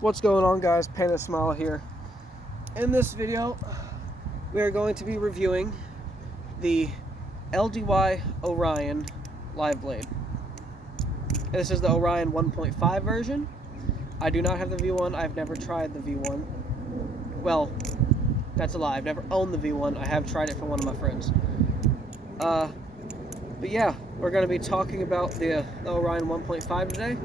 What's going on, guys? Pen and Smile here. In this video, we are going to be reviewing the LDY Orion live blade. This is the Orion 1.5 version. I do not have the V1. I've never tried the V1. Well, that's a lie. I've never owned the V1. I have tried it from one of my friends. But yeah, we're going to be talking about the Orion 1.5 today.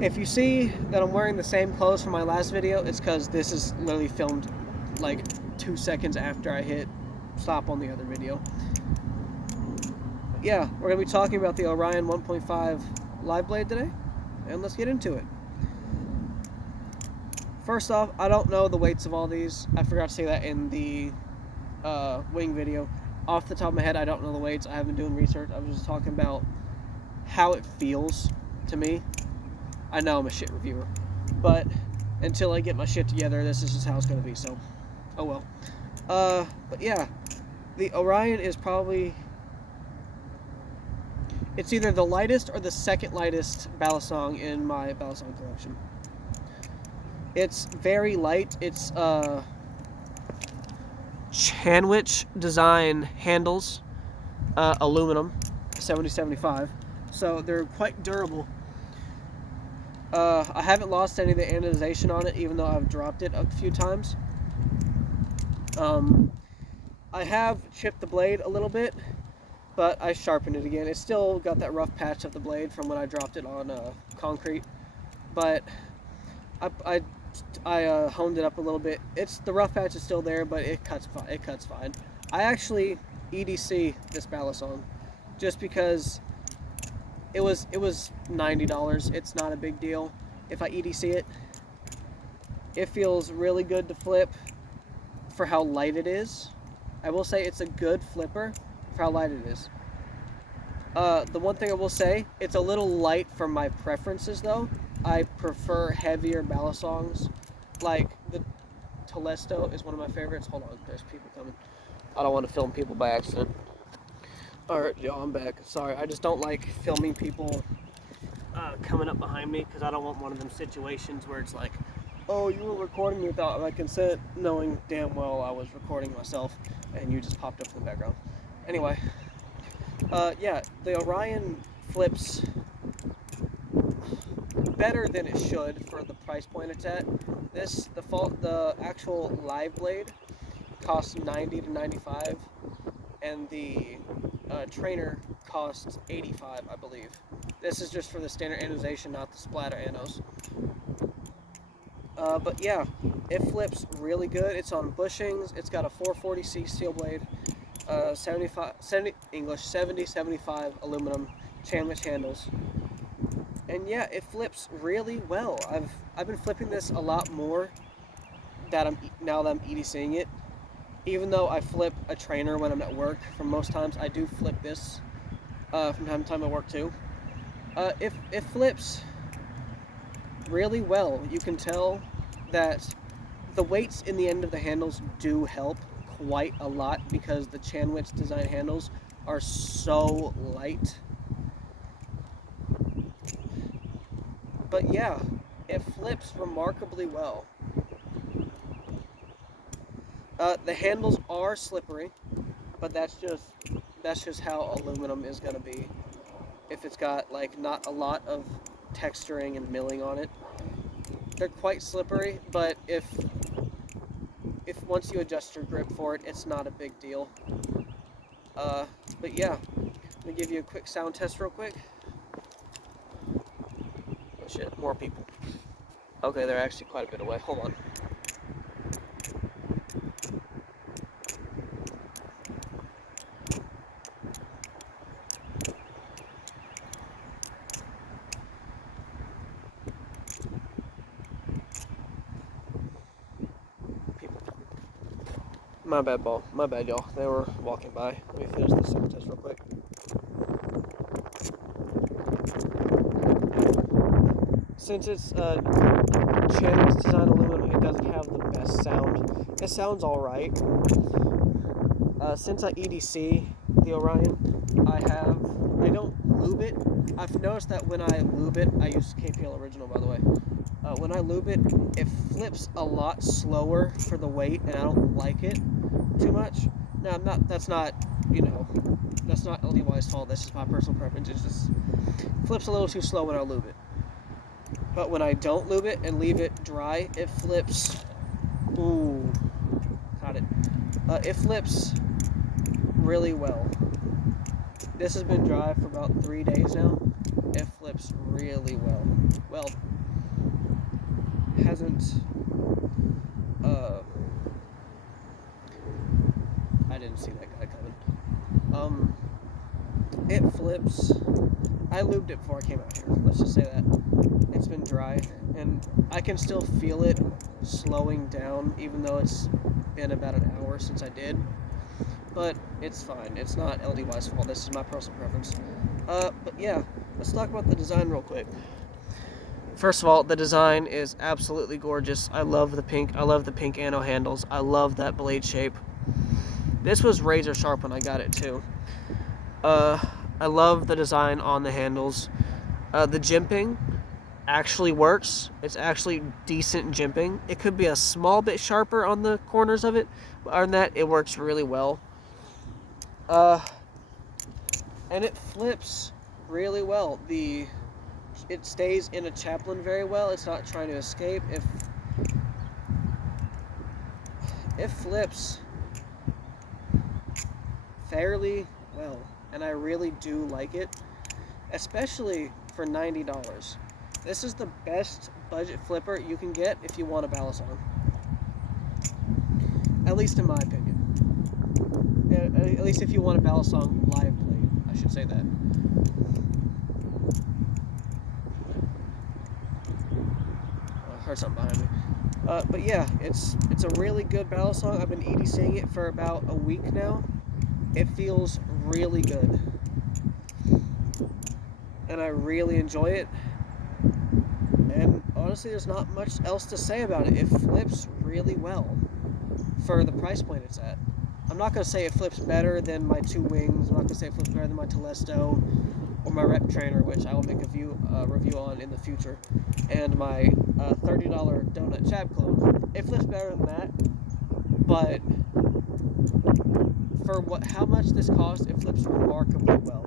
If you see that I'm wearing the same clothes from my last video, it's because this is literally filmed like 2 seconds after I hit stop on the other video. Yeah, we're going to be talking about the Orion 1.5 live blade today, and let's get into it. First off, I don't know the weights of all these. I forgot to say that in the wing video. Off the top of my head, I don't know the weights. I haven't been doing research. I was just talking about how it feels to me. I know I'm a shit reviewer, but until I get my shit together, this is just how it's going to be, so, oh well. But yeah, the Orion is probably, it's either the lightest or the second lightest balisong in my balisong collection. It's very light. It's, Sandwich design handles, aluminum, 70-75, so they're quite durable. I haven't lost any of the anodization on it, even though I've dropped it a few times. I have chipped the blade a little bit, but I sharpened it again. It's still got that rough patch of the blade from when I dropped it on concrete, but I honed it up a little bit. The rough patch is still there, but it cuts fine. I actually EDC this balisong just because it was $90. It's not a big deal. If I EDC it, it feels really good to flip for how light it is. I will say it's a good flipper for how light it is. The one thing I will say, it's a little light for my preferences though. I prefer heavier balisongs. Like the Telesto is one of my favorites. Hold on, there's people coming. I don't want to film people by accident. Alright, y'all, I'm back. Sorry, I just don't like filming people coming up behind me because I don't want one of them situations where it's like, oh, you were recording me without my consent, knowing damn well I was recording myself and you just popped up in the background. Anyway, yeah, the Orion flips better than it should for the price point it's at. The actual live blade costs $90 to $95, and the trainer costs $85, I believe. This is just for the standard anodization, not the splatter anos. But yeah, it flips really good. It's on bushings. It's got a 440C steel blade, 70-75 aluminum sandwich handles. And yeah, it flips really well. I've been flipping this a lot more now that I'm EDCing it. Even though I flip a trainer when I'm at work, for most times I do flip this from time to time at work too. It flips really well. You can tell that the weights in the end of the handles do help quite a lot because the Sandwich design handles are so light. But yeah, it flips remarkably well. The handles are slippery, but that's just how aluminum is going to be. If it's got like not a lot of texturing and milling on it, they're quite slippery. But if once you adjust your grip for it, it's not a big deal. But yeah, let me give you a quick sound test real quick. Oh shit, more people. Okay, they're actually quite a bit away. Hold on. My bad, y'all. They were walking by. Let me finish this sound test real quick. Since it's Sandwich design aluminum, it doesn't have the best sound. It sounds alright. Since I EDC the Orion, I don't lube it, I've noticed that when I lube it, I use KPL Original, by the way. When I lube it, it flips a lot slower for the weight, and I don't like it too much. Now, that's not, you know, that's not LDY's fault. That's just my personal preference. It just flips a little too slow when I lube it. But when I don't lube it and leave it dry, it flips. Ooh, caught it. It flips really well. This has been dry for about 3 days now. It flips really well. Well, hasn't. I didn't see that guy coming. It flips. I lubed it before I came out here. Let's just say that. It's been dry, and I can still feel it slowing down, even though it's been about an hour since I did. But it's fine. It's not LDY's fault. This is my personal preference. But yeah, let's talk about the design real quick. First of all, the design is absolutely gorgeous. I love the pink. I love the pink ano handles. I love that blade shape. This was razor sharp when I got it too. I love the design on the handles. The jimping actually works. It's actually decent jimping. It could be a small bit sharper on the corners of it, but other than that, it works really well. And it flips really well. It stays in a chaplain very well. It's not trying to escape. It flips fairly well, and I really do like it, especially for $90. This is the best budget flipper you can get if you want a balisong, at least in my opinion. At least if you want a balisong live blade, I should say that. I heard something behind me. But yeah, it's a really good balisong. I've been EDCing it for about a week now. It feels really good, and I really enjoy it. And honestly, there's not much else to say about it. It flips really well for the price point it's at. I'm not going to say it flips better than my two wings. I'm not going to say it flips better than my Telesto or my Rep Trainer, which I will make a review on in the future, and my $30 donut chap clone. It flips better than that, but for how much this costs, it flips remarkably well.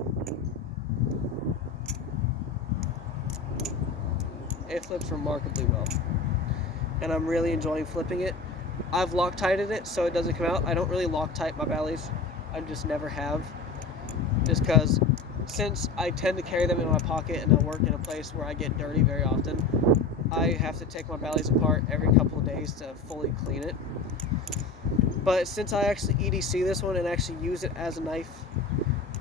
It flips remarkably well, and I'm really enjoying flipping it. I've Loctited it so it doesn't come out. I don't really Loctite my bellies. I just never have, just because since I tend to carry them in my pocket and I work in a place where I get dirty very often, I have to take my bellies apart every couple of days to fully clean it. But since I actually EDC this one and actually use it as a knife,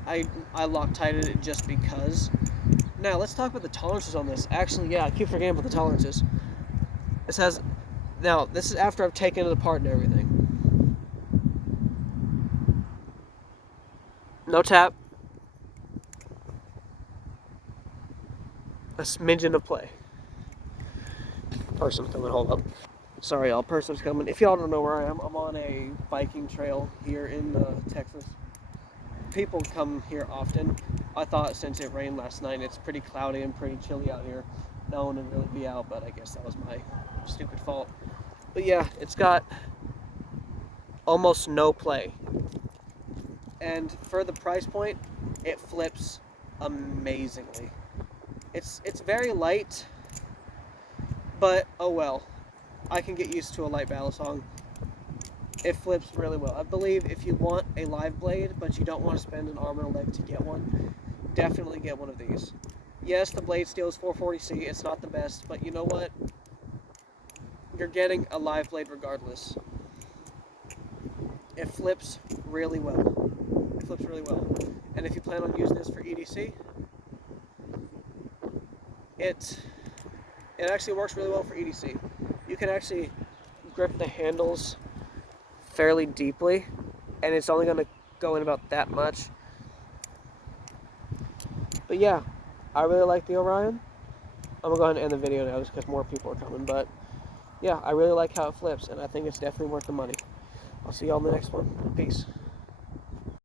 I Loctited it just because. Now, let's talk about the tolerances on this. Actually, yeah, I keep forgetting about the tolerances. Now, this is after I've taken it apart and everything. No tap. A smidgen of play. Person's coming, hold up. Sorry, y'all, person's coming. If y'all don't know where I am, I'm on a biking trail here in Texas. People come here often. I thought since it rained last night, it's pretty cloudy and pretty chilly out here, no one would really be out, but I guess that was my stupid fault. But yeah, it's got almost no play. And for the price point, it flips amazingly. It's very light, but oh well. I can get used to a light balisong. It flips really well. I believe if you want a live blade, but you don't want to spend an arm and a leg to get one, definitely get one of these. Yes, the blade steel is 440C. It's not the best, but you know what? You're getting a live blade regardless. It flips really well. It flips really well. And if you plan on using this for EDC, it actually works really well for EDC. You can actually grip the handles fairly deeply, and it's only going to go in about that much. But yeah, I really like the Orion. I'm going to go ahead and end the video now just because more people are coming, but yeah, I really like how it flips, and I think it's definitely worth the money. I'll see y'all in the next one. Peace.